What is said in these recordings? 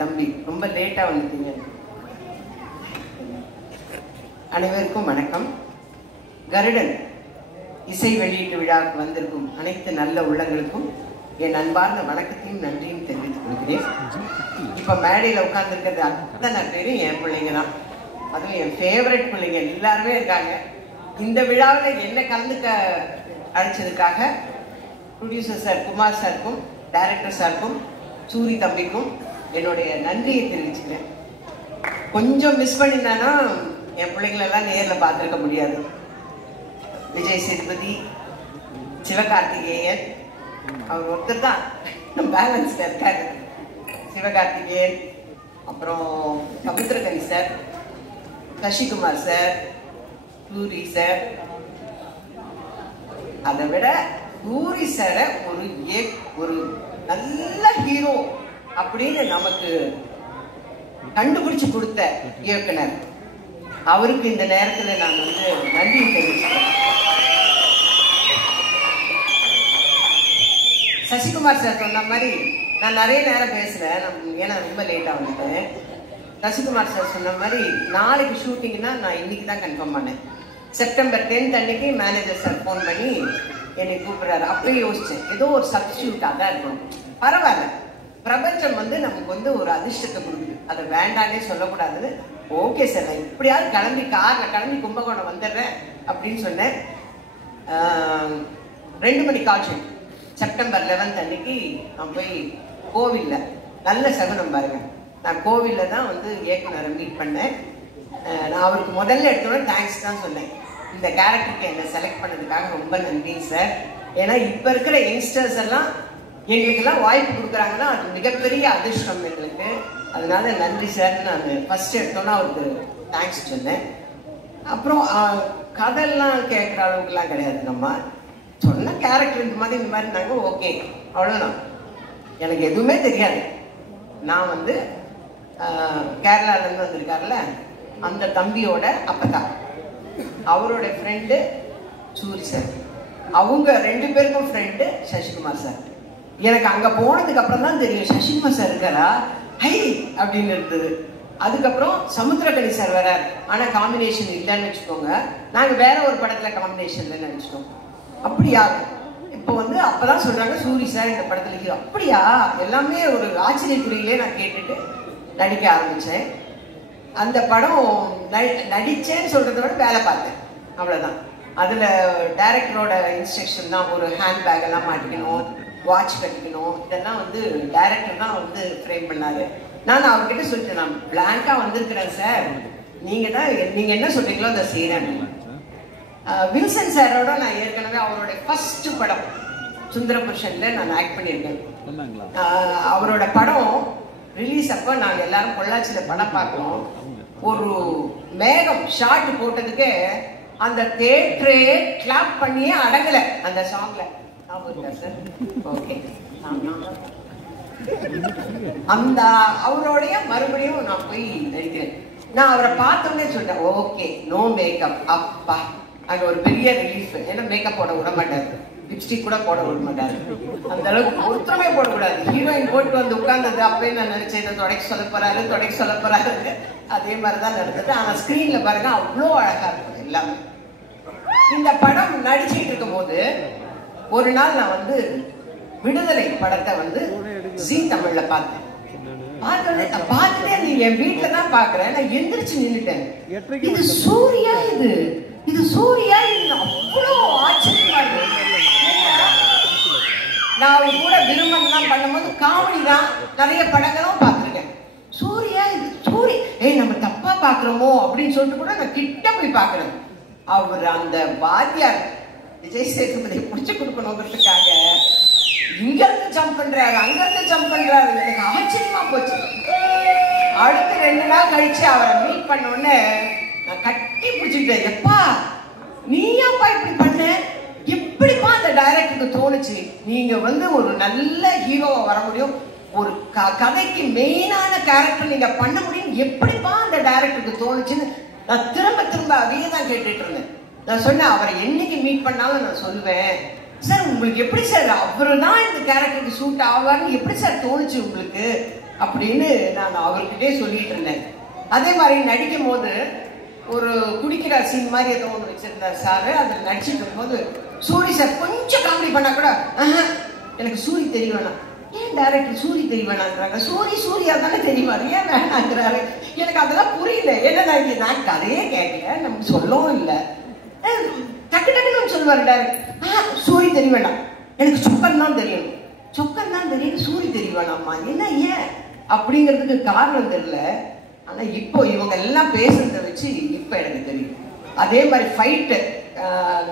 தம்பி ரொம்ப லேட்டா வந்துட்டீங்க. அனைவருக்கும் வணக்கம். கருடன் இசை வெளியீட்டு விழாவுக்கு வந்திருக்கும் அனைத்து நல்ல உள்ளங்களுக்கும் என் அன்பார்ந்த வணக்கத்தையும் நன்றியும் தெரிவித்துக் கொள்கிறேன். இப்ப மேடையில உட்கார்ந்துருக்கிறது அத்தனை பேரும் என் பிள்ளைங்க தான். அதுவும் என் ஃபேவரட் பிள்ளைங்க எல்லாருமே இருக்காங்க. இந்த விழாவில் என்ன கலந்துக்க அழைச்சதுக்காக ப்ரொடியூசர் சார் குமார் சாருக்கும் டைரக்டர் சாருக்கும் சூரி தம்பிக்கும் என்னுடைய நன்றியை தெரிவிச்சுக்கிறேன். கொஞ்சம் மிஸ் பண்ணினானா என் பிள்ளைங்களெல்லாம் நேரில் பார்த்துருக்க முடியாது. விஜய் சேதுபதி, சிவகார்த்திகேயன், அவர் ஒருத்தர் தான் பேலன்ஸ்ல இருக்காரு. சிவகார்த்திகேயன், அப்புறம் Samuthirakani sir, Sasikumar sir, Soori sir. அதை விட சூரி சாரை ஒரு நல்ல ஹீரோ அப்படின்னு நமக்கு கண்டுபிடிச்சு கொடுத்த இயக்குனர், அவருக்கு இந்த நேரத்தில் நான் நன்றி தெரிவிச்சுக்கிறேன். சசிகுமார் சார் சொன்ன மாதிரி நான் நிறைய நேரம் பேசுறேன், ஏன்னா ரொம்ப லேட்டா வந்துட்டேன். சசிகுமார் சார் சொன்ன மாதிரி நாளைக்கு ஷூட்டிங்னா நான் இன்னைக்கு தான் கன்ஃபார்ம் பண்ணேன். செப்டம்பர் 10 அன்னைக்கு மேனேஜர் சார் ஃபோன் பண்ணி என்னை கூப்பிடுறாரு. அப்படியே யோசிச்சேன், ஏதோ ஒரு சப்ஸ்டியூட்டாக தான் இருக்கணும். பரவாயில்ல, பிரபஞ்சம் நமக்கு ஒரு அதிர்ஷ்டத்தை கொடுக்குது, அதை வேண்டானே சொல்லக்கூடாதுன்னு. ஓகே சார், நான் இப்படியாவது கிளம்பி கும்பகோணம் வந்துடுறேன் அப்படின்னு சொன்னேன். 2 மணி கால்ஷீட். செப்டம்பர் 11 அன்னைக்கு நான் போய் கோவில்ல, நல்ல சகுனம் பாருங்க, நான் கோவில்ல தான் இயக்குனரை மீட் பண்ணேன். நான் அவருக்கு முதல்ல எடுத்தோட தேங்க்ஸ் தான் சொன்னேன். இந்த கேரக்டருக்கு என்னை செலக்ட் பண்ணதுக்காக ரொம்ப நன்றி சார். ஏன்னா இப்ப இருக்கிற யங்ஸ்டர்ஸ் எல்லாம் எங்களுக்கெல்லாம் வாய்ப்பு கொடுக்குறாங்கன்னா அது மிகப்பெரிய அதிர்ஷ்டம் எங்களுக்கு. அதனால நன்றி சார்ன்னு நான் ஃபர்ஸ்ட் எடுத்தோன்னா அவருக்கு தேங்க்ஸ் சொன்னேன். அப்புறம் கதையெல்லாம் கேட்குற அளவுக்குலாம் கிடையாது. நம்ம சொன்ன கேரக்டர் இந்த மாதிரி இருந்தாங்க, ஓகே, அவ்வளோதான். எனக்கு எதுவுமே தெரியாது. நான் கேரளாலேருந்து வந்திருக்காருல்ல, அந்த தம்பியோட அப்பதா, அவரோட ஃப்ரெண்டு சூரி சார், அவங்க 2 பேருக்கும் ஃப்ரெண்டு சசிகுமார் சார். எனக்கு அங்கே போனதுக்கு அப்புறம் தான் தெரியும் சசிகுமார் சார் இருக்காரா, ஹை அப்படின்னு இருந்தது. அதுக்கப்புறம் சமுத்திரகனி சார் வரார், ஆனால் காம்பினேஷன் இல்லைன்னு வச்சுக்கோங்க. நாங்கள் வேற ஒரு படத்தில் காம்பினேஷன்ல நினச்சிட்டோம். அப்படியா இப்போ அப்பதான் சொல்றாங்க சூரி சார் இந்த படத்துல. அப்படியா, எல்லாமே ஒரு ஆச்சரியக்குறியிலே நான் கேட்டுட்டு நடிக்க ஆரம்பிச்சேன். அந்த படம் நடிச்சேன்னு சொல்றத விட வேலை பார்த்தேன், அவ்வளவுதான். அதுல டைரக்டரோட இன்ஸ்ட்ரக்ஷன் தான், ஒரு ஹேண்ட் பேக் எல்லாம் மாட்டிக்கணும், வாட்ச் கட்டிக்கணும், இதெல்லாம் டைரக்டர் தான் ஃப்ரேம் பண்ணாரு. நான் அவர்கிட்ட சொல்லிட்டேன், நான் பிளாங்கா வந்திருக்கிறேன் சார், நீங்க என்ன சொல்றீங்களோ அதை செய்யறேன். வில்சன் சாரோட நான் ஏற்கனவே அவரோட ஃபர்ஸ்ட் படம் சுந்தரபுருஷன்ல நான் ஆக்ட் பண்ணியிருக்கேன். அவரோட படம் ரிலீஸ் அப்போ நாங்கள் எல்லாரும் பொள்ளாச்சியில படம் பார்க்கிறோம். ஒரு மேகம் ஷார்ட் போட்டதுக்கு அந்த தியேட்டரே கிளாப் பண்ணியே அடங்கல அந்த சாங்ல. ஓகே, அந்த அவரோடைய மறுபடியும் நான் போய் நடிக்கிறேன். நான் அவரை பார்த்தோன்னே சொல்லிட்டேன், ஓகே, நோ மேக்கப். அப்பா, அங்க ஒரு பெரிய ரிலீஃப். ஏன்னா மேக்கப் போட விட மாட்டாரு, லிப்ஸ்டிக் கூட போட விட மாட்டாரு. அந்த அளவுக்கு ஒருத்தரமே போடக்கூடாது. ஹீரோயின் போட்டு உட்கார்ந்தது அப்பவே நான் நினைச்சேன், தொடக்க சொல்ல போறாரு. அதே மாதிரிதான் நடந்தது. ஆனா ஸ்கிரீன்ல பாருங்க, அவ்வளோ அழகா இருக்கும் எல்லாமே. இந்த படம் நடிச்சுட்டு இருக்கும் போது ஒரு நாள் நான் விடுதலை படத்தை ஜீ தமிழ்ல பார்த்தேன். பார்த்துட்டே நீ என் வீட்டுல தான் பாக்குறேன். நான் எந்திரிச்சு நின்னுட்டேன், இது சூர்யா, இது சூர்யா, இது அவ்வளோ ஆச்சரியமா இருக்கு. நான் அவங்க கூட விரும்பம் பண்ணும்போது காமெடி தான், நிறைய படங்களும் பார்த்துருக்கேன். சூர்யா, இது நம்ம தப்பா பாக்குறோமோ அப்படின்னு சொல்லிட்டு கூட நான் கிட்ட போய் பாக்குறேன். அவர் அந்த வாத்தியார் விஜய் சேதுபதி பிடிச்சு கொடுக்கணுங்கிறதுக்காக இங்க இருந்து ஜம்ப் பண்றாரு, அங்க இருந்து ஜம்ப் பண்றாரு. எனக்கு ஆச்சரியமா போச்சு. அடுத்து 2 நாள் கழிச்சு அவரை மீட் பண்ண உடனே நான் கட்டி பிடிச்சிட்டேன். எப்பா, நீயாப்பா இப்படி பண்ண, எப்படிப்பா அந்த டைரக்டருக்கு தோணுச்சு? நீங்க ஒரு நல்ல ஹீரோவா வர முடியும், ஒரு கதைக்கு மெயினான கேரக்டர் நீங்க பண்ண முடியும், எப்படிப்பா அந்த டைரக்டருக்கு தோணுச்சுன்னு நான் திரும்ப அதையே தான் கேட்டுட்டு இருந்தேன். நான் சொன்னேன், அவரை என்னைக்கு மீட் பண்ணாலும் நான் சொல்லுவேன், சார் உங்களுக்கு எப்படி சார் அவரு தான் இந்த கேரக்டருக்கு சூட் ஆவார்னு எப்படி சார் தோணுச்சு உங்களுக்கு அப்படின்னு நான் அவர்கிட்டே சொல்லிட்டு இருந்தேன். அதே மாதிரி நடிக்கும் போது ஒரு குடிக்கிற சீன் மாதிரி ஏதோ ஒன்று வச்சிருந்தார் சார். அதில் நடிச்சுட்டு இருக்கும்போது சூரி சார் கொஞ்சம் காமெடி பண்ணா கூட எனக்கு சூரி தெரிய வேணாம், ஏன் டைரக்டர் சூரி தெரிய வேணாங்கிறாங்க, சூரியா தானே தெரியுவாரு, ஏன் வேணாங்கிறாரு. எனக்கு அதெல்லாம் புரியல. ஏன்னா நான் கதையே கேட்கல, நமக்கு சொல்லவும் இல்லை. டக்கு டக்குன்னு சொல்லுவார் டைரக்டர், சூரி தெரிய வேணாம், எனக்கு சொக்கன் தான் தெரியும், சொக்கன் தான் தெரியும், சூரி தெரிய வேணாம்மா. என்ன ஏன் அப்படிங்கிறதுக்கு காரணம் தெரியல. ஆனால் இப்போ இவங்க எல்லாம் பேசுறத வச்சு இப்போ எனக்கு தெரியும். அதே மாதிரி fight,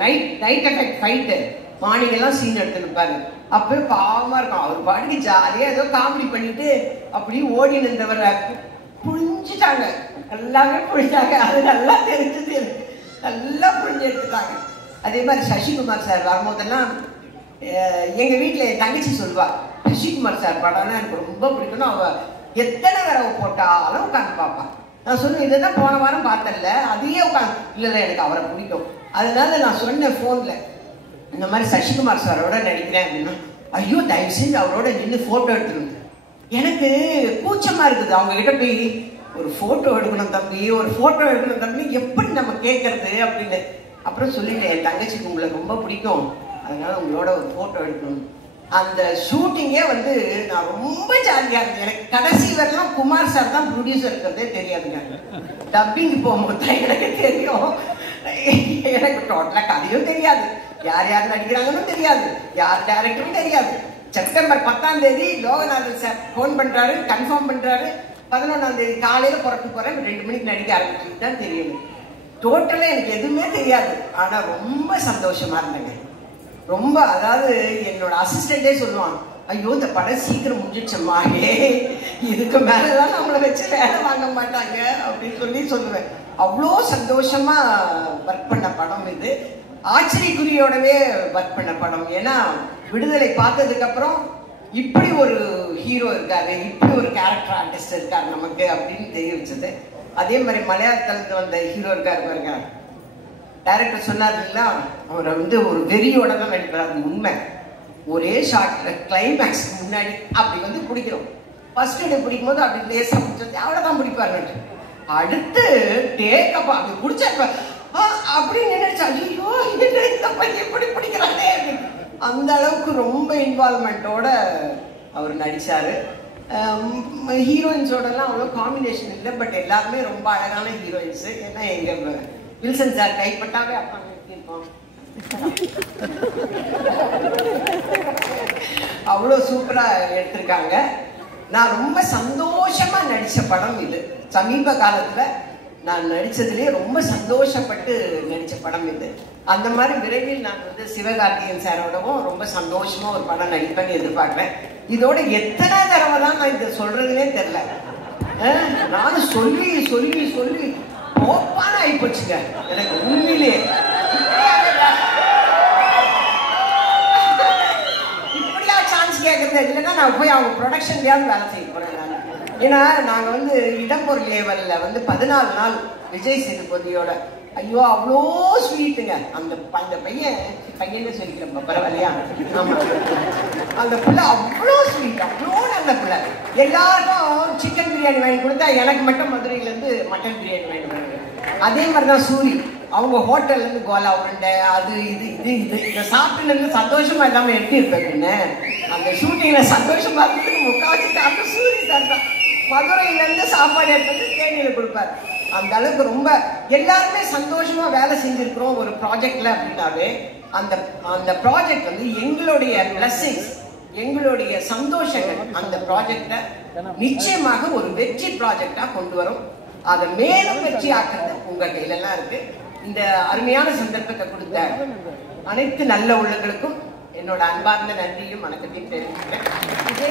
night effect fight morning எல்லாம் சீன் எடுத்துருப்பாரு. அப்போ பாவமாக இருக்கும். அவர் பாட்டுக்கு ஜாலியாக ஏதோ காமெடி பண்ணிட்டு அப்படியே ஓடி நின்றவரை புரிஞ்சுட்டாங்க, எல்லாமே புரிஞ்சாங்க. அது நல்லா தெரிஞ்சது, நல்லா புரிஞ்சு எடுத்துட்டாங்க. அதே மாதிரி சசிகுமார் சார் வரும்போதெல்லாம் எங்கள் வீட்டில் என் தங்கச்சி சொல்லுவாள், சசிகுமார் சார் படம்னா எனக்கு ரொம்ப பிடிக்கணும், அவள் எத்தனை தடவை போட்டாலும் உட்காந்து பார்ப்பான். நான் சொன்னேன், இதை தான் போன வாரம் பார்த்தல, அதையே உட்காந்து இல்லை எனக்கு அவரை பிடிக்கும். அதனால நான் சொன்னேன் ஃபோனில், இந்த மாதிரி சசிகுமார் சாரோட நடிக்கிறேன் அப்படின்னா, ஐயோ தயவு செஞ்சு அவரோட நின்று ஃபோட்டோ எடுத்துருந்து. எனக்கு கூச்சமாக இருக்குது அவங்ககிட்ட போய் ஒரு ஃபோட்டோ எடுக்கணும் தம்பி, ஒரு ஃபோட்டோ எடுக்கணும் தம்பி, எப்படி நம்ம கேட்கறது அப்படின்னு. அப்புறம் சொல்லிட்டேன், என் தங்கச்சிக்கு உங்களை ரொம்ப பிடிக்கும், அதனால உங்களோட ஒரு ஃபோட்டோ எடுக்கணும். அந்த ஷூட்டிங்கே வந்து நான் ரொம்ப ஜாலியாக இருந்தேன். எனக்கு கடைசி வரலாம் குமார் சார் தான் ப்ரொடியூசர் இருக்கிறதே தெரியாதுங்க. டப்பிங் போகும்போது தான் எனக்கு தெரியும். எனக்கு டோட்டலாக கதையும் தெரியாது, யார் யார் நடிக்கிறாங்கன்னு தெரியாது, யார் டைரக்டரும் தெரியாது. செப்டம்பர் 10ஆம் தேதி லோகநாதன் சார் ஃபோன் பண்ணுறாரு, கன்ஃபார்ம் பண்ணுறாரு. 11ஆம் தேதி காலையில் புறத்து போகிறேன், 2 மணிக்கு நடிக்க ஆரம்பிச்சுட்டு தான் தெரியும். டோட்டலாக எனக்கு எதுவுமே தெரியாது. ஆனால் ரொம்ப சந்தோஷமாக இருந்தேங்க, ரொம்ப. அதாவது என்னோட அசிஸ்டண்டே சொல்லுவான், ஐயோ இந்த படம் சீக்கிரம் முடிஞ்சிடுச்சம்மா, இதுக்கு மேலெல்லாம் நம்மளை வச்சு வேலை வாங்க மாட்டாங்க அப்படின்னு சொல்லுவேன். அவ்வளோ சந்தோஷமா ஒர்க் பண்ண படம் இது. ஆச்சரியக்குறியோடவே ஒர்க் பண்ண படம். ஏன்னா விடுதலை பார்த்ததுக்கு அப்புறம் இப்படி ஒரு ஹீரோ இருக்காரு, இப்படி ஒரு கேரக்டர் ஆர்டிஸ்ட் இருக்காரு நமக்கு அப்படின்னு தெரிய வச்சது. அதே மாதிரி மலையாளத்துல வந்த ஹீரோ இருக்காரு பாருங்க, டைரக்டர் சொன்னார் இல்லைங்களா, அவரை வந்து ஒரு வெறியோட தான் நடிப்பார். அது உண்மை. ஒரே ஷார்ட்ல கிளைமேக்ஸ்க்கு முன்னாடி அப்படி வந்து பிடிக்கிறோம். ஃபர்ஸ்ட் டே பிடிக்கும் போது அப்படி லேசா பிடிச்சது அவ்வளோதான் பிடிப்பாரு. அடுத்து டேக்கப்பா அப்படி பிடிச்சப்ப அப்படின்னு நினைச்சா, ஐயோ இந்த பையன் எப்படி பிடிக்கிறானே, அந்த அளவுக்கு ரொம்ப இன்வால்மெண்ட்டோட அவர் நடிச்சாரு. ஹீரோயின்ஸோடலாம் அவ்வளோ காம்பினேஷன் இல்லை, பட் எல்லாருமே ரொம்ப அழகான ஹீரோயின்ஸு. ஏன்னா எங்கள் வில்சன் சார் கைப்பட்டாவே அப்பா நிறுத்திருக்கோம், அவ்வளோ சூப்பராக எடுத்திருக்காங்க. நான் ரொம்ப சந்தோஷமா நடித்த படம் இது. சமீப காலத்தில் நான் நடித்ததுலேயே ரொம்ப சந்தோஷப்பட்டு நடித்த படம் இது. அந்த மாதிரி விரைவில் நான் வந்து சிவகார்த்திகேயன் சாரோடவும் ரொம்ப சந்தோஷமா ஒரு படம் நடிப்பேன்னு எதிர்பார்க்குறேன். இதோட எத்தனை தடவை தான் நான் இதை சொல்றதுன்னே தெரியல. நானும் சொல்லி சொல்லி சொல்லி போப்பான ஆயிப்போச்சுங்க எனக்கு உண்மையிலே. இப்படியா சான்ஸ் கேட்கறது இல்லைன்னா நான் போய் அவங்க ப்ரொடக்ஷன்லயாவது வேலை செய்ய போறேன் நான். ஏன்னா நாங்க வந்து இடம்பொருள் லேவல்ல வந்து 14 நாள் விஜய் சேதுபதியோட, ஐயோ அவ்வளோ ஸ்வீட்டுங்க அந்த பையன் சொல்லிக்கிறப்ப பரவாயில்லையா, ஆமா அந்த பிள்ளை அவ்வளோ ஸ்வீட், அவ்வளோ நல்ல பிள்ளை. எல்லாருக்கும் சிக்கன் பிரியாணி வாங்கி கொடுத்தா எனக்கு மட்டும் மதுரையிலேருந்து மட்டன் பிரியாணி வாங்கி கொடுங்க. அதே மாதிரி தான் சூரி, அவங்க ஹோட்டல்லேருந்து கோலா உருண்டை அது இது இது இது இதை சாப்பிட்டுலேருந்து சந்தோஷமா இல்லாமல் எப்படி இருப்பேன்னு அந்த ஷூட்டிங்கில் சந்தோஷமா இருக்கிறதுக்கு முக்கால்வாசி காரணம் சூரி சார் தான். மதுரையிலேருந்து சாப்பாடு எடுத்து தேனியில் கொடுப்பார். அந்த அளவுக்கு ரொம்ப எல்லாருமே சந்தோஷமா வேலை செஞ்சிருக்கிறோம் ஒரு ப்ராஜெக்ட்ல அப்படின்னாவே அந்த அந்த ப்ராஜெக்ட் வந்து எங்களுடைய பிளஸிங்ஸ், எங்களுடைய சந்தோஷங்கள் அந்த ப்ராஜெக்டை நிச்சயமாக ஒரு வெற்றி ப்ராஜெக்டா கொண்டு வரும். அதை மேலும் வெற்றி ஆக்குறது உங்க கையில எல்லாம் இருக்கு. இந்த அருமையான சந்தர்ப்பத்தை கொடுத்த அனைத்து நல்ல உள்ளங்களுக்கும் என்னோட அன்பார்ந்த நன்றியும் வணக்கத்தையும் தெரிவிக்கிறேன். இதே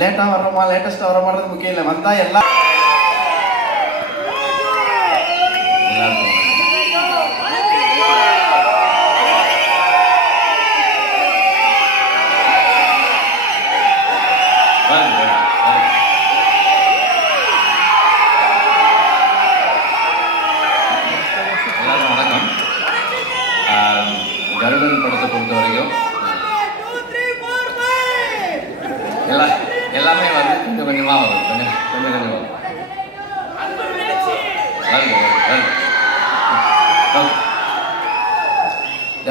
லேட்டா வர்றோமா லேட்டஸ்டா வர்றோமான்றது முக்கியம் இல்லை, வந்தா எல்லாம்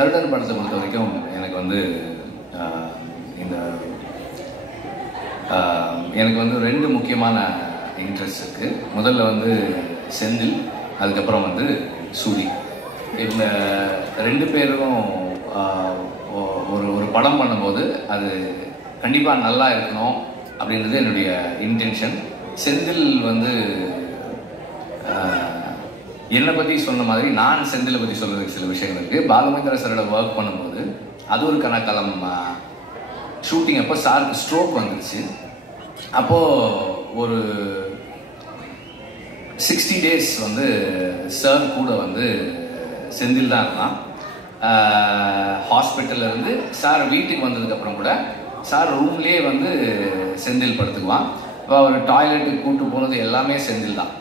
கருடன் படத்தை பொறுத்த வரைக்கும் எனக்கு வந்து இந்த எனக்கு வந்து 2 முக்கியமான இன்ட்ரெஸ்ட் இருக்குது. முதல்ல வந்து செந்தில், அதுக்கப்புறம் வந்து சூரி. இந்த 2 பேரும் ஒரு படம் பண்ணும்போது அது கண்டிப்பாக நல்லா இருக்கணும் அப்படின்றது என்னுடைய இன்டென்ஷன். செந்தில் வந்து என்னை பற்றி சொன்ன மாதிரி நான் செந்திலை பற்றி சொல்கிறதுக்கு சில விஷயங்கள் இருக்குது. பாலுமகேந்திரா சாரோட ஒர்க் பண்ணும்போது அது ஒரு கணக்காலம் ஷூட்டிங் அப்போ சாருக்கு ஸ்ட்ரோக் வந்துருச்சு. அப்போது ஒரு 60 days வந்து சார் கூட வந்து செந்தில் தான் இருந்தான். ஹாஸ்பிட்டலில் இருந்து சார் வீட்டுக்கு வந்ததுக்கப்புறம் கூட சார் ரூம்லேயே வந்து செந்தில் படுத்துக்குவான். இப்போ அவர் டாய்லெட்டுக்கு கூப்பிட்டு போனது எல்லாமே செந்தில் தான்.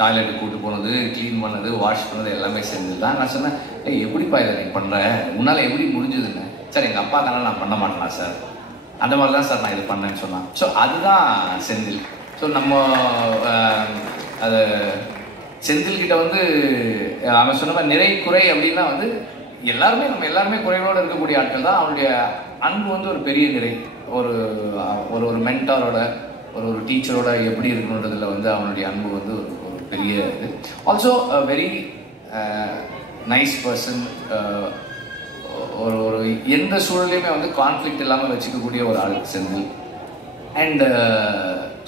டாய்லெட்டுக்கு கூப்பிட்டு போனது, க்ளீன் பண்ணது, வாஷ் பண்ணது எல்லாமே செந்தில் தான். நான் சொன்னேன், எப்படிப்பா இதை நீ பண்ணுற, உன்னால் எப்படி முடிஞ்சதுன்னு. சார் எங்கள் அப்பா தானே, நான் பண்ண மாட்டேனா சார், அந்த மாதிரி தான் சார் நான் இது பண்ணேன்னு சொன்னான். ஸோ அதுதான் செந்தில். ஸோ நம்ம அது செந்தில்கிட்ட வந்து அவன் சொன்ன மாதிரி நிறை குறை அப்படின்னா வந்து நம்ம எல்லாருமே குறைவோடு இருக்கக்கூடிய ஆட்கள் தான். அவனுடைய அன்பு வந்து ஒரு பெரிய நிறை. ஒரு ஒரு மென்டாரோட ஒரு டீச்சரோட எப்படி இருக்கணுன்றதுல வந்து அவனுடைய அன்பு வந்து ஒரு பெரிய இது. Also very nice person. ஒரு எந்த சூழலையுமே வந்து கான்ஃப்ளிக்ட் இல்லாமல் வச்சுக்கக்கூடிய ஒரு ஆள் செந்தில். அண்ட்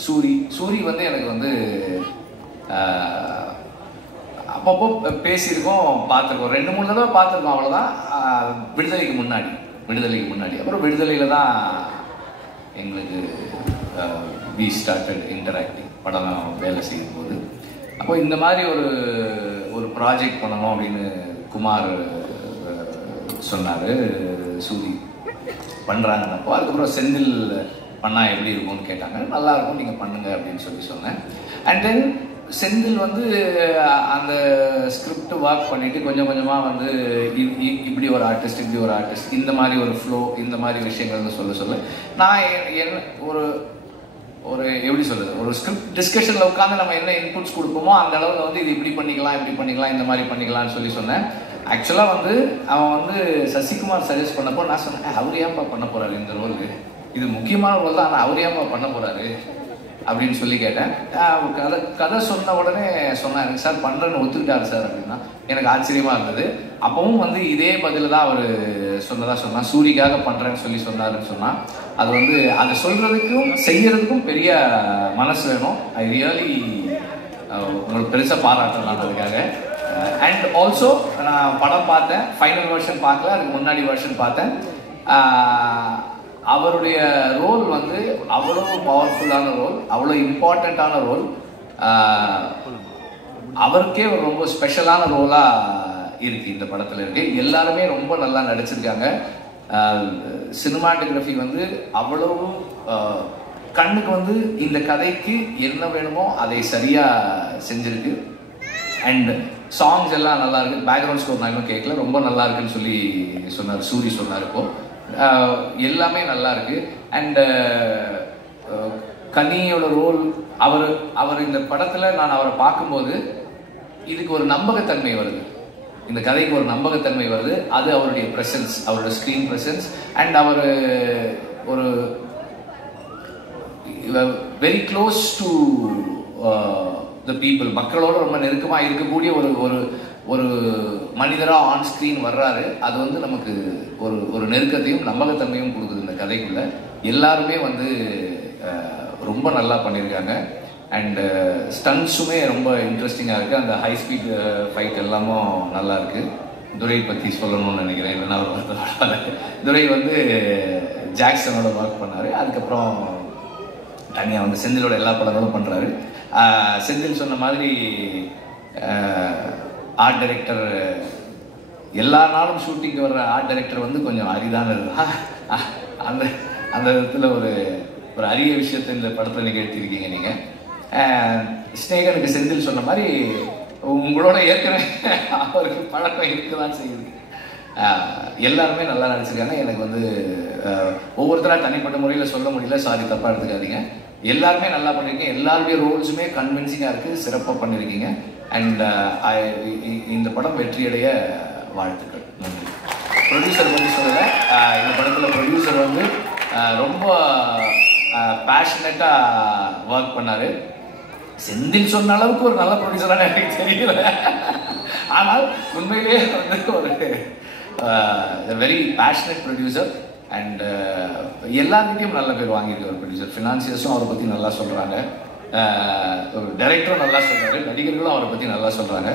சூரி வந்து எனக்கு வந்து அப்பப்போ பேசியிருக்கோம், பார்த்துருக்கோம், 2-3 தடவை பார்த்துருக்கோம், அவ்வளோதான். விடுதலைக்கு முன்னாடி அப்புறம் விடுதலையில் தான் எங்களுக்கு வி ஸ்டார்டட் இன்டராக்டிங் படம் வேலை செய்யும்போது. அப்போ இந்த மாதிரி ஒரு ப்ராஜெக்ட் பண்ணணும் அப்படின்னு குமார் சொன்னார். சூரி பண்ணுறாங்கன்னப்போ அதுக்கப்புறம் செந்தில் பண்ணால் எப்படி இருக்கும்னு கேட்டாங்க. நல்லா இருக்கும், நீங்கள் பண்ணுங்க அப்படின்னு சொன்னேன். அண்ட் தென் செந்தில் வந்து அந்த ஸ்கிரிப்ட் ஒர்க் பண்ணிவிட்டு கொஞ்சம் கொஞ்சமாக வந்து இப்படி ஒரு ஆர்டிஸ்ட் இந்த மாதிரி ஒரு ஃப்ளோ, இந்த மாதிரி விஷயங்கள்னு சொல்ல நான் ஒரு எப்படி சொல்கிறது, ஒரு ஸ்கிரிப்ட் டிஸ்கஷனில் உட்காந்து நம்ம என்ன இன்புட்ஸ் கொடுப்போமோ அந்த அளவில் வந்து இது இப்படி பண்ணிக்கலாம் இந்த மாதிரி பண்ணிக்கலாம்னு சொன்னேன். ஆக்சுவலாக வந்து அவன் வந்து சசிகுமார் சஜஸ்ட் பண்ணப்போ நான் சொன்னேன், அவர் ஏன்ப்பா பண்ண போகிறாரு இந்த ரோலுக்கு, இது முக்கியமான ரோல் தான், ஆனால் அவர் ஏன்ப்பா பண்ண போகிறாரு அப்படின்னு சொல்லி கேட்டேன். கதை சொன்ன உடனே சொன்னார், சார் பண்ணுறேன்னு ஒத்துக்கிட்டாரு சார் அப்படின்னா. எனக்கு ஆச்சரியமாக இருந்தது. அப்பவும் வந்து இதே பதில் தான் அவர் சொன்னார். சூரிக்காக பண்ணுறேன்னு சொன்னாருன்னு சொன்னால் அது வந்து அதை சொல்கிறதுக்கும் செய்கிறதுக்கும் பெரிய மனசு வேணும். ஐ ரியலி உங்களுக்கு பெருசாக பாராட்டலாம் அதுக்காக. அண்ட் ஆல்சோ நான் படம் பார்த்தேன், ஃபைனல் வெர்ஷன் பார்க்கல, அதுக்கு முன்னாடி வெர்ஷன் பார்த்தேன். அவருடைய ரோல் வந்து அவ்வளோ பவர்ஃபுல்லான ரோல், அவ்வளோ இம்பார்ட்டண்ட்டான ரோல், அவருக்கே ஒரு ரொம்ப ஸ்பெஷலான ரோலாக இருக்குது இந்த படத்தில் இருக்குது. எல்லாருமே ரொம்ப நல்லா நடிச்சிருக்காங்க. சினிமாட்டோகிராஃபி வந்து அவ்வளவு கண்ணுக்கு வந்து இந்த கதைக்கு என்ன வேணுமோ அதை சரியாக செஞ்சுருக்கு. அண்ட் சாங்ஸ் எல்லாம் நல்லா இருக்கு. பேக்ரவுண்ட் ஸ்கோர் நான் இன்னும் கேட்கல, ரொம்ப நல்லா இருக்குன்னு சொல்லி சொன்னார், சூரி சொன்னார். இப்போ எல்லாமே நல்லா இருக்கு. அண்ட் கனியோட ரோல், அவர் இந்த படத்தில் நான் அவரை பார்க்கும்போது இதுக்கு ஒரு நம்பகத்தன்மை வருது, இந்த கதைக்கு ஒரு நம்பகத்தன்மை வருது. அது அவருடைய ப்ரெசன்ஸ், அவரோட ஸ்க்ரீன் ப்ரெசன்ஸ். அண்ட் அவர் ஒரு very close to the people, மக்களோட ரொம்ப நெருக்கமாக இருக்கக்கூடிய ஒரு மனிதராக ஆன் ஸ்க்ரீன் வர்றாரு. அது வந்து நமக்கு ஒரு நெருக்கத்தையும் நம்பகத்தன்மையும் கொடுக்குது இந்த கதைக்குள்ள. எல்லாருமே வந்து ரொம்ப நல்லா பண்ணியிருக்காங்க. அண்டு ஸ்டன்ஸுமே ரொம்ப இன்ட்ரெஸ்டிங்காக இருக்குது. அந்த ஹை ஸ்பீட் ஃபைட் எல்லாமும் நல்லா இருக்குது. துரை பற்றி சொல்லணும்னு நினைக்கிறேன், இல்லைன்னா அவர் துரை வந்து ஜாக்சனோட ஒர்க் பண்ணார். அதுக்கப்புறம் தனியாக வந்து செந்திலோட எல்லா படங்களும் பண்ணுறாரு. செந்தில் சொன்ன மாதிரி ஆர்ட் டைரக்டர், எல்லா நாளும் ஷூட்டிங்கு வர்ற ஆர்ட் டைரக்டர் வந்து கொஞ்சம் அரிதானது தான். அந்த அந்த விதத்தில் ஒரு அரிய விஷயத்தை இந்த படத்தில் நிகழ்த்தியிருக்கீங்க நீங்கள். ஸ்நேகனுக்கு செந்தில் சொன்ன மாதிரி உங்களோட ஏற்கனவே அவருக்கு பழக்கம் இருக்குதான் செய்யுது. எல்லாருமே நல்லா நடிச்சிருக்காங்க. எனக்கு வந்து ஒவ்வொருத்தராக தனிப்பட்ட முறையில் சொல்ல முடியல, சாரி தப்பாக எடுத்துக்காதீங்க. எல்லாருமே நல்லா பண்ணியிருக்கீங்க. எல்லாருடைய ரோல்ஸுமே கன்வின்சிங்காக இருக்குது, சிறப்பாக பண்ணியிருக்கீங்க. அண்ட் இந்த படம் வெற்றியடைய வாழ்த்துக்கள். நன்றி. ப்ரொடியூசர் பற்றி சொல்லலை. இந்த படத்தில் ப்ரொடியூசர் வந்து ரொம்ப பேஷனட்டாக ஒர்க் பண்ணார். செந்தில் சொன்ன அளவுக்கு ஒரு நல்ல ப்ரொடியூசரான எனக்கு தெரியல. ஆனால் உண்மையிலேயே வந்து ஒரு வெரி பேஷனட் ப்ரொடியூசர். அண்ட் எல்லாருக்கிட்டையும் நல்ல பேர் வாங்கியிருக்க ஒரு ப்ரொடியூசர். ஃபினான்சியர்ஸும் அவரை பற்றி நல்லா சொல்கிறாங்க, ஒரு டைரக்டரும் நல்லா சொல்கிறாரு, நடிகர்களும் அவரை பற்றி நல்லா சொல்கிறாங்க.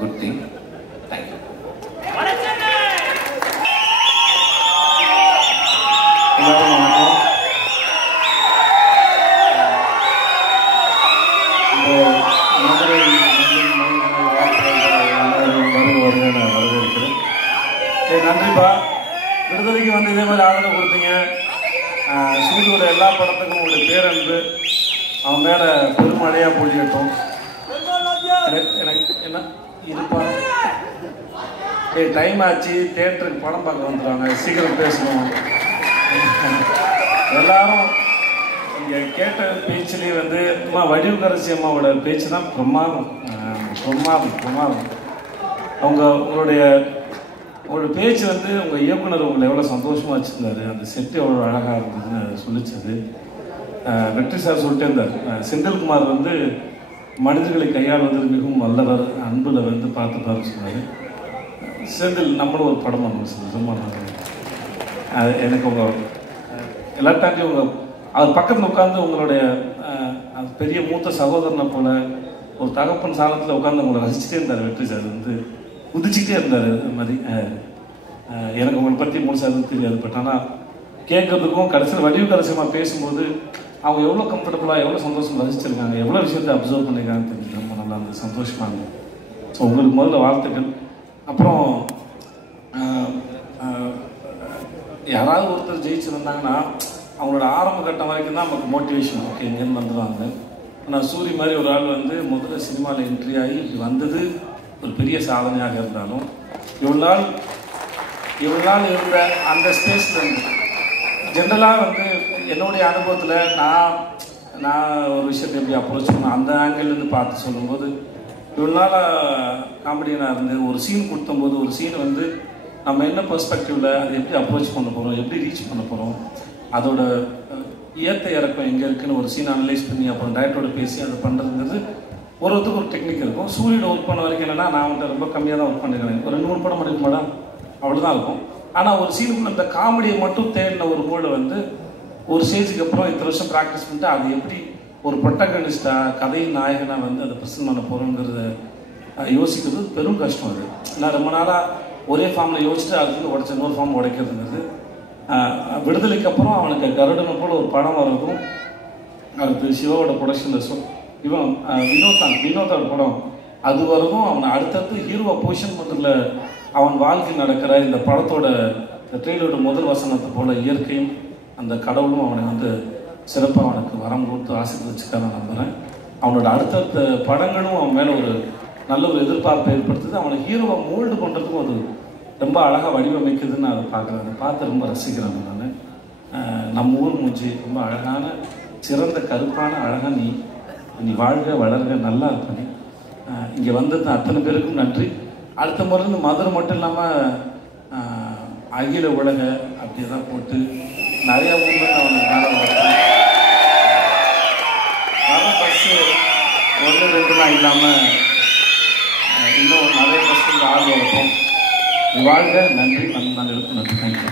Good thing. தேங்க்யூ. நன்றிப்பா. விடுதலைக்கு வந்து இதே மாதிரி ஆதரவு கொடுத்தீங்க. சூரியோட எல்லா படத்துக்கும் உங்களுடைய பேரன்பு அவன் மேலே பெருமழையாக பொழியட்டும். எனக்கு என்ன இருப்பா, டைம் ஆச்சு, தேட்டருக்கு படம் பார்க்க வந்துடுவாங்க, சீக்கிரம் பேசணும். எல்லாரும் இங்கே கேட்ட பேச்சுலேயே வந்து அம்மா வடிவுக்கரசி அம்மாவோட பேச்சு தான் பிரமாதம். உங்களுடைய பேச்சு வந்து உங்கள் இயக்குனர் உங்களை எவ்வளோ சந்தோஷமாக வச்சுருந்தாரு, அந்த செட்டு எவ்வளோ அழகாக இருந்ததுன்னு சொல்லிச்சது. வெற்றி சார் சொல்லிட்டே இருந்தார், செந்தில்குமார் வந்து மனிதர்களை கையாளுவதில் மிகவும் வல்லவர், அன்பில் வந்து பார்த்துப்பாருன்னு சொன்னார். செந்தில் நம்மளும் ஒரு படம் பண்ணணும் சார், ரொம்ப அது எனக்கு உங்கள் எல்லாத்தாண்டி உங்கள் அவர் பக்கத்தில் உட்காந்து உங்களுடைய பெரிய மூத்த சகோதரனை போல் ஒரு தகப்பன் சாலத்தில் உட்காந்து உங்களை ரசிச்சுட்டே இருந்தார். வெற்றி சார் வந்து குதிச்சுட்டே இருந்தார். அது மாதிரி எனக்கு உங்களை பற்றி முழுசாக எதுவும் தெரியாது. பட் ஆனால் கேட்குறதுக்கும் கடைசியில் வடிவுக்கரசியமாக பேசும்போது அவங்க எவ்வளோ கம்ஃபர்டபுளாக எவ்வளோ சந்தோஷம் ரசிச்சிருக்காங்க, எவ்வளோ விஷயத்தை அப்சர்வ் பண்ணியிருக்காங்கன்னு தெரிஞ்சு ரொம்ப நல்லா இருந்தது, சந்தோஷமாக இருந்தது. ஸோ உங்களுக்கு முதல்ல வாழ்த்துக்கள். அப்புறம் யாராவது ஒருத்தர் ஜெயிச்சிருந்தாங்கன்னா அவங்களோட ஆரம்ப கட்டம் வரைக்கும் தான் நமக்கு மோட்டிவேஷன். ஓகே, இங்கேருந்து வந்துடுவாங்க. ஆனால் சூரி மாதிரி ஒரு ஆள் வந்து முதல்ல சினிமாவில் என்ட்ரி ஆகி இப்படி வந்தது ஒரு பெரிய சாதனையாக இருந்தாலும் இவ்வளோ நாள் இருந்த அந்த ஸ்பேஸில் ஜென்ரலாக வந்து என்னுடைய அனுபவத்தில் நான் ஒரு விஷயத்தை எப்படி அப்ரோச் பண்ணேன் அந்த ஆங்கிள்லேருந்து பார்த்து சொல்லும்போது, இவ்வளோ நாளாக காமெடியனாக இருந்து ஒரு சீன் கொடுத்தம்போது ஒரு சீன் வந்து நம்ம என்ன பெர்ஸ்பெக்டிவில் அதை எப்படி அப்ரோச் பண்ண போகிறோம், எப்படி ரீச் பண்ண போகிறோம், அதோட ஏற்ற இறக்கம் எங்கே இருக்குன்னு ஒரு சீன் அனலைஸ் பண்ணி அப்புறம் டைரக்டரோட பேசி அதை பண்ணுறதுங்கிறது ஒருத்தருக்கு ஒரு டெக்னிக் இருக்கும். சூரியனை ஒர்க் பண்ண வரைக்கும் என்னென்னா நான் வந்துட்டு ரொம்ப கம்மியாக தான் ஒர்க் பண்ணிக்கிறேன், ஒரு 2-3 படம் பண்ணிக்க மாட்டேன், அவ்வளோதான் இருக்கும். ஆனால் ஒரு சீனுக்குள்ள இந்த காமெடியை மட்டும் தேடின ஒரு மூளை வந்து ஒரு ஸ்டேஜுக்கு அப்புறம் இத்தனை வருஷம் ப்ராக்டிஸ் பண்ணிட்டு அது எப்படி ஒரு ப்ரொட்டகனிஸ்டாக கதையின் நாயகனாக வந்து அதை ப்ரெசென்ட் பண்ண போகிறோங்கிறத யோசிக்கிறது பெரும் கஷ்டம். அது நான் ரொம்ப நாளாக ஒரே ஃபார்மில் யோசிச்சுட்டு அதுக்கு உடச்ச இன்னொரு ஃபார்ம் உடைக்கிறதுங்கிறது. விடுதலைக்கு அப்புறம் அவனுக்கு கருடனை போல் ஒரு படம் வரதும், அடுத்து சிவாவோட ப்ரொடக்ஷனில் இவன் வினோதோட படம் அது வரதும், அவனை அடுத்தடுத்து ஹீரோவை பொசிஷன் பண்ணுறதுல அவன் வாழ்க்கை நடக்கிற இந்த படத்தோட ட்ரெயிலரோட முதல் வசனத்தை போல் இயற்கையும் அந்த கடவுளும் அவனை வந்து சிறப்பாக அவனுக்கு வரம் கொடுத்து ஆசீர்வதிச்சுக்க நான் நம்புகிறேன். அவனோட அடுத்தடுத்த படங்களும் அவன் மேலே ஒரு நல்ல ஒரு எதிர்பார்ப்பை ஏற்படுத்துது. அவனை ஹீரோவை மோல்டு பண்ணுறதுக்கும் அது ரொம்ப அழகாக வடிவமைக்குதுன்னு நான் அதை பார்க்குறேன். அதை பார்த்து ரொம்ப ரசிக்கிறேன் நான். நம்ம ஊர் மூஞ்சி ரொம்ப அழகான சிறந்த கருப்பான அழகாக நீ வாழ்க வளர்க நல்லா இருப்பேன். இங்கே வந்தது அத்தனை பேருக்கும் நன்றி. அடுத்த முறையிருந்து மதுரை மட்டும் இல்லாமல் அகில உலக அப்படி தான் போட்டு நிறையா ஊரில் அவனுக்கு மேலே வளர்ப்பேன். வர பஸ்ஸு 1-2 இல்லாமல் இன்னும் நிறைய பஸ்ஸுக்கு ஆள் வளர்ப்போம். வாழ்க. நன்றி. நாங்கள் இருக்கும் நன்றி. தேங்க்யூ.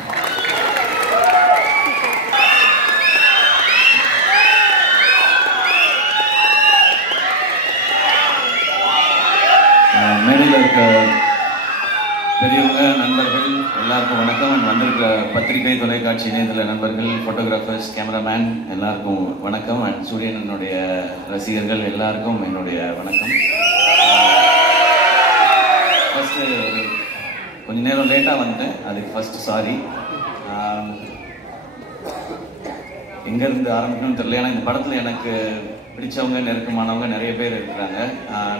மேடையில் இருக்க பெரியவங்க, நண்பர்கள் எல்லாருக்கும் வணக்கம். வந்திருக்க பத்திரிகை, தொலைக்காட்சி, இணையதள நண்பர்கள், ஃபோட்டோகிராஃபர்ஸ், கேமராமேன் எல்லாருக்கும் வணக்கம். அண்ட் சூரியனனுடைய ரசிகர்கள் எல்லாருக்கும் என்னுடைய வணக்கம். ஃபஸ்ட்டு கொஞ்சம் நேரம் லேட்டாக வந்துட்டேன், அதுக்கு ஃபஸ்ட்டு சாரி. எங்கேருந்து ஆரம்பிக்கணும்னு தெரியல. ஏன்னா இந்த படத்தில் எனக்கு பிடிச்சவங்க, நெருக்கமானவங்க நிறைய பேர் இருக்கிறாங்க.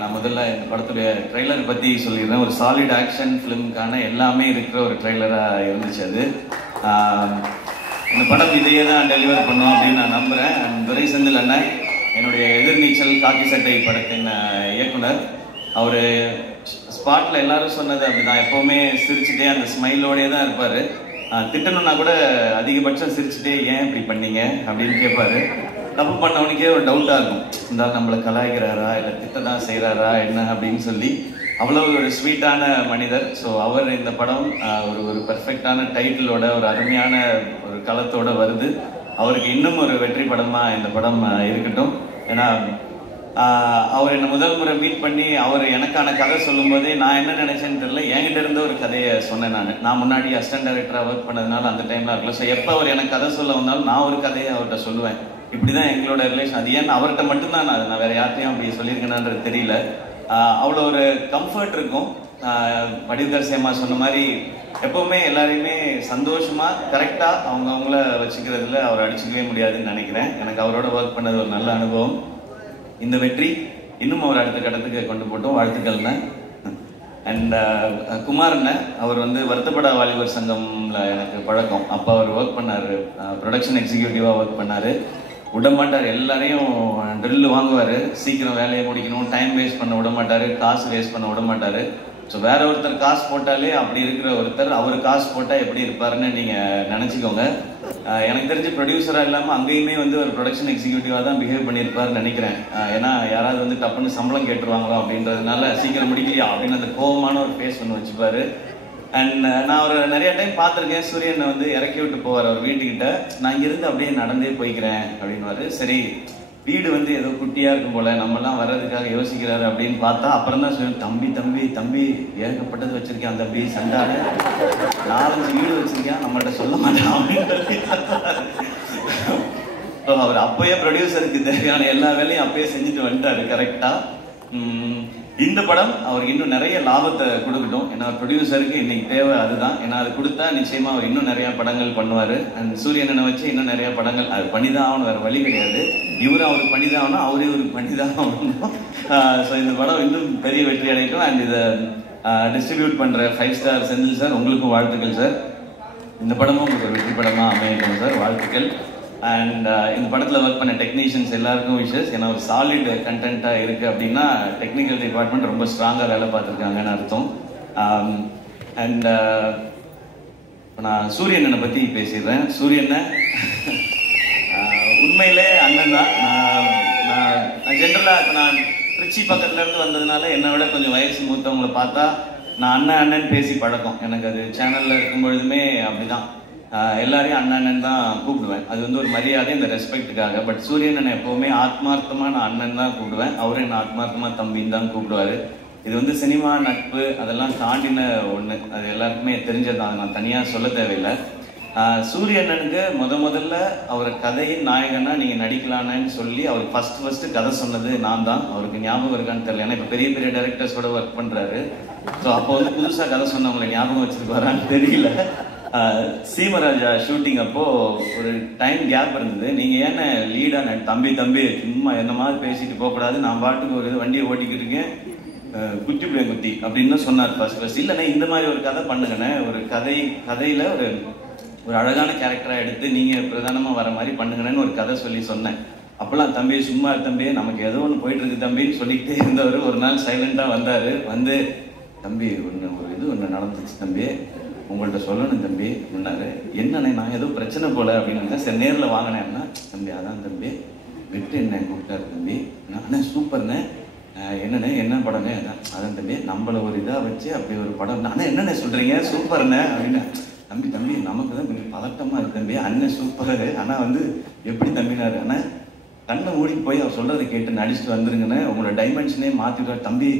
நான் முதல்ல இந்த படத்துடைய ட்ரெய்லர் பற்றி சொல்லிடுறேன். ஒரு சாலிட் ஆக்ஷன் ஃபிலிமுக்கான எல்லாமே இருக்கிற ஒரு ட்ரெய்லராக இருந்துச்சு அது. இந்த படம் இதையே தான் டெலிவர் பண்ணோம் அப்படின்னு நான் நம்புகிறேன். துரை செந்தில் அண்ணன், என்னுடைய எதிர்நீச்சல் காக்கி சட்டை படத்தின் இயக்குனர், அவர் ஸ்பாட்டில் எல்லாரும் சொன்னது அப்படிதான், எப்போவுமே சிரிச்சுட்டே அந்த ஸ்மைலோடே தான் இருப்பார். திட்டணும்னா கூட அதிகபட்சம் சிரிச்சுட்டே ஏன் இப்படி பண்ணீங்க அப்படின்னு கேட்பாரு. தப்பு பண்ணவனுக்கே ஒரு டவுட்டாக இருக்கும், இந்த நம்மளை கலாய்க்கிறாரா இல்லை திட்ட தான் செய்கிறாரா என்ன அப்படின்னு சொல்லி. அவ்வளோ ஒரு ஸ்வீட்டான மனிதர். ஸோ அவர் இந்த படம் ஒரு பெர்ஃபெக்டான டைட்டிலோட ஒரு அருமையான ஒரு களத்தோட வருது. அவருக்கு இன்னும் ஒரு வெற்றி படமாக இந்த படம் இருக்கட்டும். ஏன்னா அவர் என்னை முதல் முறை மீட் பண்ணி அவர் எனக்கான கதை சொல்லும் போதே நான் என்ன நினைச்சேன்னு தெரியல, என்கிட்ட இருந்த ஒரு கதையை சொன்னேன். நான் முன்னாடி அசிஸ்டன்ட் டைரக்டராக ஒர்க் பண்ணதுனால அந்த டைம்ல இருக்கலாம். ஸோ எப்போ அவர் எனக்கு கதை சொல்ல வந்தாலும் நான் ஒரு கதையை அவர்கிட்ட சொல்லுவேன். இப்படிதான் எங்களோட ரிலேஷன். அது ஏன் அவர்கிட்ட மட்டும்தான் நான் வேற யார்ட்டையும் அப்படி சொல்லியிருக்கேனான்றது தெரியல. அவ்வளோ ஒரு கம்ஃபர்ட் இருக்கும். வடிவுகர் சேமா சொன்ன மாதிரி எப்பவுமே எல்லாரையுமே சந்தோஷமா கரெக்டா அவங்கள வச்சுக்கிறதுல அவர் அடிச்சுக்கவே முடியாதுன்னு நினைக்கிறேன். எனக்கு அவரோட ஒர்க் பண்ணது ஒரு நல்ல அனுபவம். இந்த வெற்றி இன்னும் அவர் அடுத்த கட்டத்துக்கு கொண்டு போட்டோம். வாழ்த்துக்கள்ண்ணே. அண்ட் குமாரண்ண அவர் வருத்தப்பட வாலிபர் சங்கம்ல எனக்கு பழக்கம். அப்போ அவர் ஒர்க் பண்ணாரு, ப்ரொடக்ஷன் எக்ஸிக்யூட்டிவா ஒர்க் பண்ணாரு. விட மாட்டார், எல்லாரையும் ட்ரில்லு வாங்குவார், சீக்கிரம் வேலையை முடிக்கணும், டைம் வேஸ்ட் பண்ண விட மாட்டார், காசு வேஸ்ட் பண்ண விட மாட்டார். ஸோ வேற ஒருத்தர் காசு போட்டாலே அப்படி இருக்கிற ஒருத்தர் அவர் காசு போட்டால் எப்படி இருப்பாருன்னு நீங்கள் நினச்சிக்கோங்க. எனக்கு தெரிஞ்சு ப்ரொடியூசராக இல்லாமல் அங்கேயுமே ஒரு ப்ரொடக்ஷன் எக்ஸிக்யூட்டிவாக தான் பிஹேவ் பண்ணியிருப்பாருன்னு நினைக்கிறேன். ஏன்னா யாராவது டப்புன்னு சம்பளம் கேட்டுருவாங்களோ அப்படின்றதுனால சீக்கிரம் முடிக்கலையா அப்படின்னு அந்த கோபமான ஒரு ஃபேஸ் ஒன்று வச்சுப்பாரு. அண்ட் நான் அவர் நிறைய டைம் பார்த்துருக்கேன். சூரியனை இறக்கி விட்டு போவார் அவர் வீட்டுக்கிட்ட. நான் இங்கிருந்து அப்படியே நடந்தே போய்க்கிறேன் அப்படின்வாரு. சரி, வீடு ஏதோ குட்டியா இருக்கும் போல, நம்மலாம் வர்றதுக்காக யோசிக்கிறாரு அப்படின்னு பார்த்தா அப்புறம் தான் சொல்லி, தம்பி தம்பி தம்பி ஏகப்பட்டது வச்சிருக்கேன் தம்பி, சண்டான 4-5 வீடு வச்சிருக்கேன், நம்மள்ட்ட சொல்ல மாட்டான் அப்படின்னு. அவர் அப்பயே ப்ரொடியூசருக்கு தேவையான எல்லா வேலையும் அப்பயே செஞ்சுட்டு வந்துட்டாரு கரெக்டா. இந்த படம் அவருக்கு இன்னும் நிறைய லாபத்தை கொடுக்கட்டும். ஏன்னா ப்ரொடியூசருக்கு இன்னைக்கு தேவை அதுதான். ஏன்னா அது கொடுத்தா நிச்சயமா அவர் இன்னும் நிறைய படங்கள் பண்ணுவாரு. அண்ட் சூரியனை வச்சு இன்னும் நிறைய படங்கள் அது பண்ணிதான் ஆகணும், வேற வழி கிடையாது. இவரும் அவருக்கு பண்ணிதான் ஆகணும், அவரே இவருக்கு பண்ணிதான் ஆகணும். ஸோ இந்த படம் இன்னும் பெரிய வெற்றி அடைக்கும். அண்ட் இதை டிஸ்ட்ரிபியூட் பண்ற 5 ஸ்டார் செந்தில் சார், உங்களுக்கும் வாழ்த்துக்கள் சார். இந்த படமும் உங்களுக்கு ஒரு வெற்றி படமா அமையட்டும் சார், வாழ்த்துக்கள். அண்ட் இந்த படத்தில் ஒர்க் பண்ண டெக்னீஷியன்ஸ் எல்லாருக்கும் விஷஸ். ஏன்னா ஒரு சாலிட் கண்டென்ட்டாக இருக்குது அப்படின்னா டெக்னிக்கல் டிபார்ட்மெண்ட் ரொம்ப ஸ்ட்ராங்காக வேலை பார்த்துருக்காங்கன்னு அர்த்தம். அண்ட் இப்போ நான் சூரியனை பற்றி பேசிடுறேன். சூரியனை உண்மையிலே அண்ணன் தான். நான் ஜென்ரலாக இப்போ நான் திருச்சி பக்கத்துலேருந்து வந்ததுனால என்னை விட கொஞ்சம் வயசு மூத்தவங்களை பார்த்தா நான் அண்ணன் பேசி பழக்கம். எனக்கு அது சேனலில் இருக்கும் பொழுதுமே அப்படிதான், எல்லாரையும் அண்ணன் தான் கூப்பிடுவேன். அது ஒரு மரியாதை, இந்த ரெஸ்பெக்டுக்காக. பட் சூரியன் எப்பவுமே ஆத்மார்த்தமா நான் அண்ணன் தான் கூப்பிடுவேன். அவரும் என்ன ஆத்மார்த்தமா தம்பின்னு தான் கூப்பிடுவாரு. இது சினிமா நட்பு அதெல்லாம் தாண்டின ஒண்ணு, அது எல்லாருக்குமே தெரிஞ்சதான், நான் தனியா சொல்ல தேவையில்லை. சூரியண்ணனுக்கு முதல்ல அவர் கதையின் நாயகனா நீங்க நடிக்கலான்னு சொல்லி அவர் ஃபர்ஸ்ட் கதை சொன்னது நான் தான். அவருக்கு ஞாபகம் இருக்கான்னு தெரியல, ஏன்னா இப்ப பெரிய பெரிய டைரக்டர்ஸோட ஒர்க் பண்றாரு. ஸோ அப்போ புதுசா கதை சொன்னவங்களை ஞாபகம் வச்சிருக்காரான்னு தெரியல. சீமராஜா ஷூட்டிங் அப்போ ஒரு டைம் கேப் இருந்தது. நீங்க ஏன்னா லீடா தம்பி சும்மா என்ன மாதிரி பேசிட்டு போகக்கூடாது, நான் பாட்டுக்கு ஒரு வண்டியை ஓட்டிக்கிட்டு இருக்கேன், குத்தி பிள்ளை குத்தி அப்படின்னு சொன்னார் ஃபர்ஸ்ட். இல்லைண்ணே இந்த மாதிரி ஒரு கதை பண்ணுங்கண்ணே, ஒரு கதையில ஒரு அழகான கேரக்டரா எடுத்து நீங்க பிரதானமா வர மாதிரி பண்ணுங்கன்னு ஒரு கதை சொல்லி சொன்னேன். அப்பெல்லாம் தம்பி சும்மா தம்பி நமக்கு ஏதோ ஒன்று போயிட்டு இருக்கு தம்பின்னு சொல்லிக்கிட்டே இருந்தவர் ஒரு நாள் சைலண்டா வந்தாரு. தம்பி ஒன்று நடந்துச்சு தம்பி, உங்கள்கிட்ட சொல்லணும் தம்பி அப்படின்னாரு. என்னண்ணே நான் ஏதோ பிரச்சனை போல அப்படின்னு சரி நேரில் வாங்கினேன்னா, தம்பி அதான் தம்பி விட்டு என்ன கூப்பிட்டாரு தம்பி. அண்ணே சூப்பர்ண்ணே, என்னண்ணே என்ன படம்னே அதான் தம்பி நம்மளை ஒரு இதாக வச்சு அப்படி ஒரு படம். அண்ணா என்னண்ணே சொல்றீங்க சூப்பர்ண்ணே அப்படின்னு. தம்பி நமக்கு தான் கொஞ்சம் பதட்டமா இருக்கு தம்பி, அண்ணன் சூப்பர். ஆனால் எப்படி தம்பினாரு, அண்ணா கண்ணை மூடி போய் அவர் சொல்றதை கேட்டு நடிச்சுட்டு வந்துருங்கண்ணே, உங்களோட டைமென்ஷனே மாத்திட்டார் தம்பி.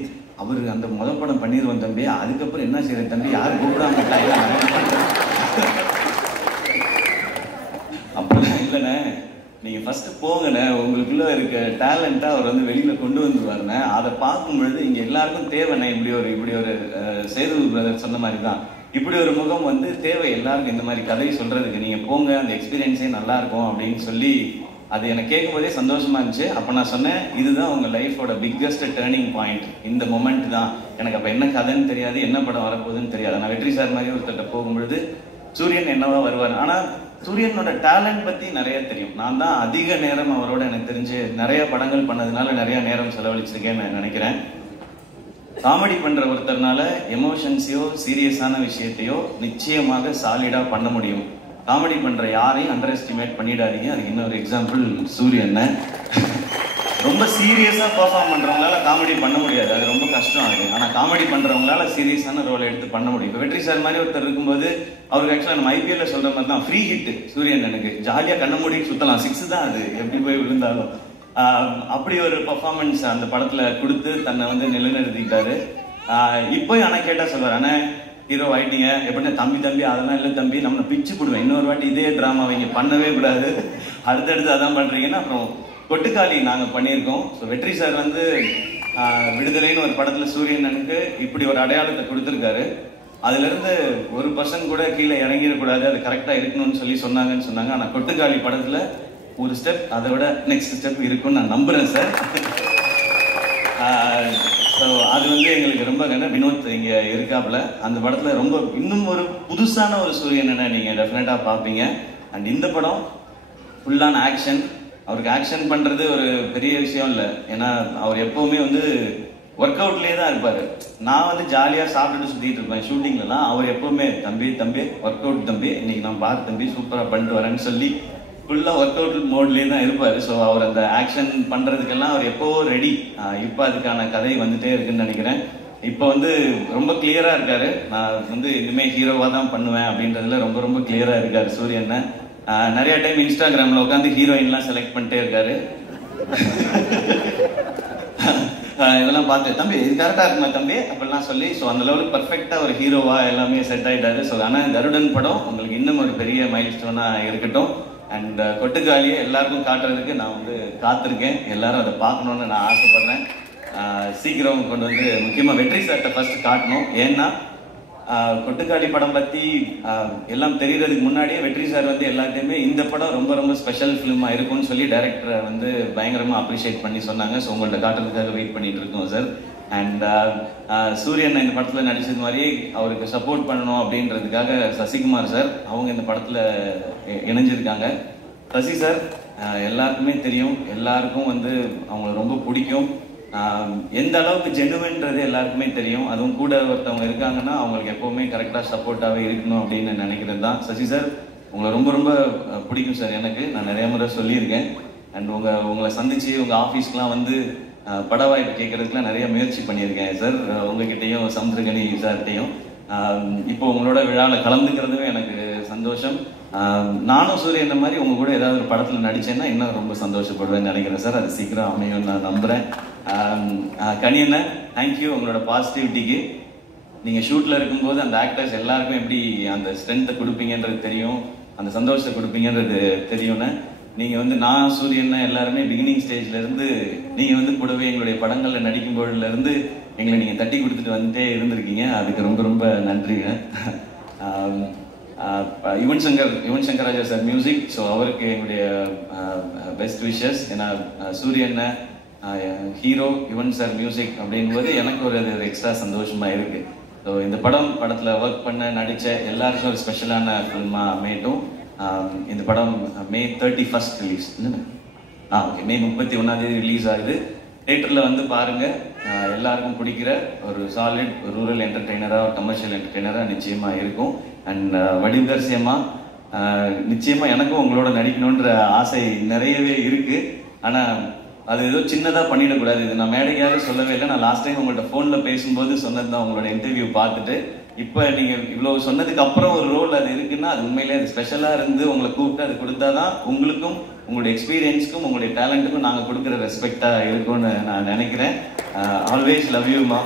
அவரு அந்த முதல் படம் பண்ணிடுவோம் தம்பி, அதுக்கப்புறம் என்ன செய்யற தம்பி, யாரும் கூப்பிடாம அப்படிலாம் இல்லைண்ணே, நீங்க ஃபர்ஸ்ட் போங்கண்ணே, உங்களுக்குள்ள இருக்க டேலண்டா அவர் வெளியில கொண்டு வந்துருவாருண்ணே. அதை பார்க்கும் பொழுது இங்க எல்லாருக்கும் தேவைண்ணே. இப்படி ஒரு சேது பிரதர் சொன்ன மாதிரி தான், இப்படி ஒரு முகம் தேவை எல்லாருக்கும். இந்த மாதிரி கதை சொல்றதுக்கு நீங்க போங்க, அந்த எக்ஸ்பீரியன்ஸே நல்லா இருக்கும் அப்படின்னு சொல்லி அது எனக்கு கேட்கும் போதே சந்தோஷமா இருந்துச்சு. அப்போ நான் சொன்னேன், இதுதான் உங்க லைஃபோட பிக்கஸ்ட் டேர்னிங் பாயிண்ட், இந்த மொமெண்ட் தான். எனக்கு அப்போ என்ன கதைன்னு தெரியாது, என்ன படம் வரப்போகுதுன்னு தெரியாது. நான் வெற்றி சார் மாதிரி ஒருத்தட்ட போகும்பொழுது சூரியன் என்னவா வருவார். ஆனால் சூரியனோட டேலண்ட் பற்றி நிறைய தெரியும். நான் தான் அதிக நேரம் அவரோட எனக்கு தெரிஞ்சு நிறைய படங்கள் பண்ணதுனால நிறைய நேரம் செலவழிச்சிருக்கேன்னு நான் நினைக்கிறேன். காமெடி பண்ற ஒருத்தர்னால எமோஷன்ஸையோ சீரியஸான விஷயத்தையோ நிச்சயமாக சாலிடா பண்ண முடியும். காமெடி பண்ற யாரையும் அண்டர் எஸ்டிமேட் பண்ணிடாதீங்க. அதுக்கு இன்னொரு எக்ஸாம்பிள் சூரியன். ரொம்ப சீரியஸா பெர்ஃபார்ம் பண்றவங்களால காமெடி பண்ண முடியாது, அது ரொம்ப கஷ்டம் ஆகுது. ஆனா காமெடி பண்றவங்களால சீரியஸான ரோல் எடுத்து பண்ண முடியும். இப்போ வெற்றி சார் மாதிரி ஒருத்தர் இருக்கும்போது அவருக்கு ஆக்சுவலா நம்ம ஐபிஎல்ல சொல்ற மாதிரி தான் ஃப்ரீ ஹிட் சூரியன். எனக்கு ஜாலியா கண்ண மூடி சுத்தலாம், 6 தான் அது எப்படி போய் விழுந்தாலும். அப்படி ஒரு பெர்ஃபார்மன்ஸ் அந்த படத்துல கொடுத்து தன்னை வந்து நிலைநிறுத்திக்கிட்டாரு. இப்போ ஆனா கேட்டா சொல்வார், ஆனா ஹீரோ ஆயிட்டீங்க எப்படின்னா தம்பி அதெல்லாம் இல்லை தம்பி, நம்ம பிச்சு போடுவேன், இன்னொரு வாட்டி இதே டிராமா இங்க பண்ணவே கூடாது, அடுத்தடுத்து அதான் பண்றீங்கன்னா. அப்புறம் கொட்டுக்காளி நாங்க பண்ணியிருக்கோம். ஸோ வெற்றி சார் வந்து விடுதலைன்னு ஒரு படத்துல சூரியனுக்கு இப்படி ஒரு அடையாளத்தை கொடுத்துருக்காரு. அதுல இருந்து 1% கூட கீழே இறங்கிடக்கூடாது, அது கரெக்டா இருக்கணும்னு சொன்னாங்கன்னு சொன்னாங்க. ஆனா கொட்டுக்காளி படத்துல ஒரு ஸ்டெப் அதை விட நெக்ஸ்ட் ஸ்டெப் இருக்குன்னு நான் நம்புறேன் சார். ஸோ அது வந்து எங்களுக்கு ரொம்ப வினோத் இங்க இருக்காப்புல அந்த படத்துல ரொம்ப இன்னும் ஒரு புதுசான ஒரு சூரியனை நீங்க டெஃபினட்டா பார்ப்பீங்க. அண்ட் இந்த படம் ஃபுல்லான ஆக்ஷன். அவருக்கு ஆக்ஷன் பண்றது ஒரு பெரிய விஷயம் இல்லை, ஏன்னா அவர் எப்பவுமே வந்து ஒர்க் அவுட்லேயே தான் இருப்பாரு. நான் வந்து ஜாலியா சாப்பிட்டுட்டு சுத்திட்டு இருப்பேன் ஷூட்டிங்லாம். அவர் எப்பவுமே தம்பி ஒர்க் அவுட் தம்பி, இன்னைக்கு நான் பார் தம்பி சூப்பரா பண்ணிட்டு வரேன்னு சொல்லி ஃபுல்லா ஒர்க் அவுட் மோட்லேயே தான் இருப்பாரு. ஸோ அவர் அந்த ஆக்ஷன் பண்றதுக்கெல்லாம் அவர் எப்பவோ ரெடி. இப்போ அதுக்கான கதை வந்துட்டே இருக்குன்னு நினைக்கிறேன். இப்போ வந்து ரொம்ப கிளியரா இருக்காரு. நான் வந்து இனிமே ஹீரோவா தான் பண்ணுவேன் அப்படின்றதுல ரொம்ப ரொம்ப கிளியரா இருக்காரு சூரியன். நிறைய டைம் இன்ஸ்டாகிராம்ல உட்காந்து ஹீரோயின்லாம் செலக்ட் பண்ணிட்டே இருக்காரு. இதெல்லாம் பார்த்து தம்பி இது கரெக்டா இருக்குமா தம்பி அப்படிலாம் சொல்லி, ஸோ அந்த லெவலுக்கு பர்ஃபெக்டா ஒரு ஹீரோவா எல்லாமே செட் ஆயிட்டாரு. ஸோ ஆனால் கருடன் படம் உங்களுக்கு இன்னும் ஒரு பெரிய மைல்ஸ்டோனா இருக்கட்டும். அண்ட் கொட்டுக்காலியை எல்லாருக்கும் காட்டுறதுக்கு நான் வந்து காத்திருக்கேன். எல்லாரும் அதை பார்க்கணும்னு நான் ஆசைப்படுறேன். சீக்கிரம் கொண்டு வந்து முக்கியமாக வெற்றி சார்ட்ட ஃபர்ஸ்ட் காட்டணும். ஏன்னா கொட்டுக்காளி படம் பத்தி எல்லாம் தெரியறதுக்கு முன்னாடியே வெற்றி சார் வந்து எல்லாத்தையுமே இந்த படம் ரொம்ப ரொம்ப ஸ்பெஷல் ஃபிலிமா இருக்கும்னு சொல்லி டைரக்டரை வந்து பயங்கரமா அப்ரிஷியேட் பண்ணி சொன்னாங்க. ஸோ உங்கள்ட்ட காட்டுறதுக்காக வெயிட் பண்ணிட்டு இருக்கோம் சார். அண்ட் சூரியன் இந்த படத்துல நடிச்சது மாதிரி அவருக்கு சப்போர்ட் பண்ணணும் அப்படின்றதுக்காக சசிகுமார் சார் அவங்க இந்த படத்துல இணைஞ்சிருக்காங்க. சசி சார் எல்லாருக்குமே தெரியும், எல்லாருக்கும் வந்து அவங்களை ரொம்ப பிடிக்கும். எந்த அளவுக்கு ஜெனுவன்றது எல்லாருக்குமே தெரியும். அதுவும் கூட ஒருத்தவங்க இருக்காங்கன்னா அவங்களுக்கு எப்பவுமே கரெக்டாக சப்போர்ட்டாகவே இருக்கணும் அப்படின்னு நினைக்கிறது தான். சசி சார் உங்களை ரொம்ப ரொம்ப பிடிக்கும் சார். எனக்கு நான் நிறைய முறை சொல்லியிருக்கேன். அண்ட் உங்களை சந்திச்சு உங்கள் ஆஃபீஸ்க்கெலாம் வந்து பட வாய்ப்பு கேட்கறதுக்குலாம் நிறைய முயற்சி பண்ணியிருக்கேன் சார். உங்ககிட்டையும் சமுத்திரகனி சார்கிட்டையும். இப்போ உங்களோட விழாவில் கலந்துக்கிறதுமே எனக்கு சந்தோஷம். நானும் சூரியன் மாதிரி உங்க கூட ஏதாவது ஒரு படத்தில் நடிச்சேன்னா இன்னும் ரொம்ப சந்தோஷப்படுவேன்னு நினைக்கிறேன் சார். அது சீக்கிரம் அமையும் நான் நம்புறேன். கனியண்ண தேங்க்யூ உங்களோட பாசிட்டிவிட்டிக்கு. நீங்கள் ஷூட்டில் இருக்கும்போது அந்த ஆக்டர்ஸ் எல்லாருக்கும் எப்படி அந்த ஸ்ட்ரென்த்தை கொடுப்பீங்கன்றது தெரியும், அந்த சந்தோஷத்தை கொடுப்பீங்கன்றது தெரியும்னு. நீங்கள் வந்து நான் சூரியன் எல்லாருமே பிகினிங் ஸ்டேஜ்லேருந்து நீங்கள் வந்து கூடவே எங்களுடைய படங்களில் நடிக்கும்போதுலேருந்து எங்களை நீங்கள் தட்டி கொடுத்துட்டு வந்துட்டே இருந்திருக்கீங்க. அதுக்கு ரொம்ப ரொம்ப நன்றிங்க. Yuvan Shankar Raja sir music. So அவருக்கு எங்களுடைய பெஸ்ட் விஷஸ். ஏன்னா சூரியன் ஹீரோ, யுவன் சார் மியூசிக் அப்படிங்கும்போது எனக்கு ஒரு எக்ஸ்ட்ரா சந்தோஷமா இருக்கு. ஸோ இந்த படத்தில் ஒர்க் பண்ண நடித்த எல்லாருக்கும் ஒரு ஸ்பெஷலான ஃபில்மாக அமையட்டும். இந்த படம் May 31 release. Okay, May 31 release ஆகுது. தியேட்டரில் வந்து பாருங்க. எல்லாருக்கும் பிடிக்கிற ஒரு சாலிட் ரூரல் என்டர்டெய்னராக, கமர்ஷியல் என்டர்டெய்னராக நிச்சயமாக இருக்கும். அண்ட் வடிவதரிசியமா நிச்சயமாக எனக்கும் உங்களோட நடிக்கணுன்ற ஆசை நிறையவே இருக்கு. ஆனால் அது ஏதோ சின்னதாக பண்ணிடக்கூடாது. இது நான் மேடைக்காக சொல்லவே இல்லை. நான் லாஸ்ட் டைம் உங்கள்கிட்ட ஃபோனில் பேசும்போது சொன்னது தான். உங்களோட இன்டர்வியூ பார்த்துட்டு இப்போ நீங்கள் இவ்வளோ சொன்னதுக்கு அப்புறம் ஒரு ரோல் அது இருக்குன்னா அது உண்மையிலே அது ஸ்பெஷலாக இருந்து உங்களை கூப்பிட்டு அது கொடுத்தா தான் உங்களுக்கும் உங்களுடைய எக்ஸ்பீரியன்ஸ்க்கும் உங்களுடைய டேலண்ட்டுக்கும் நாங்கள் கொடுக்குற ரெஸ்பெக்டாக இருக்கும்னு நான் நினைக்கிறேன். ஆல்வேஸ் லவ் யூ மா.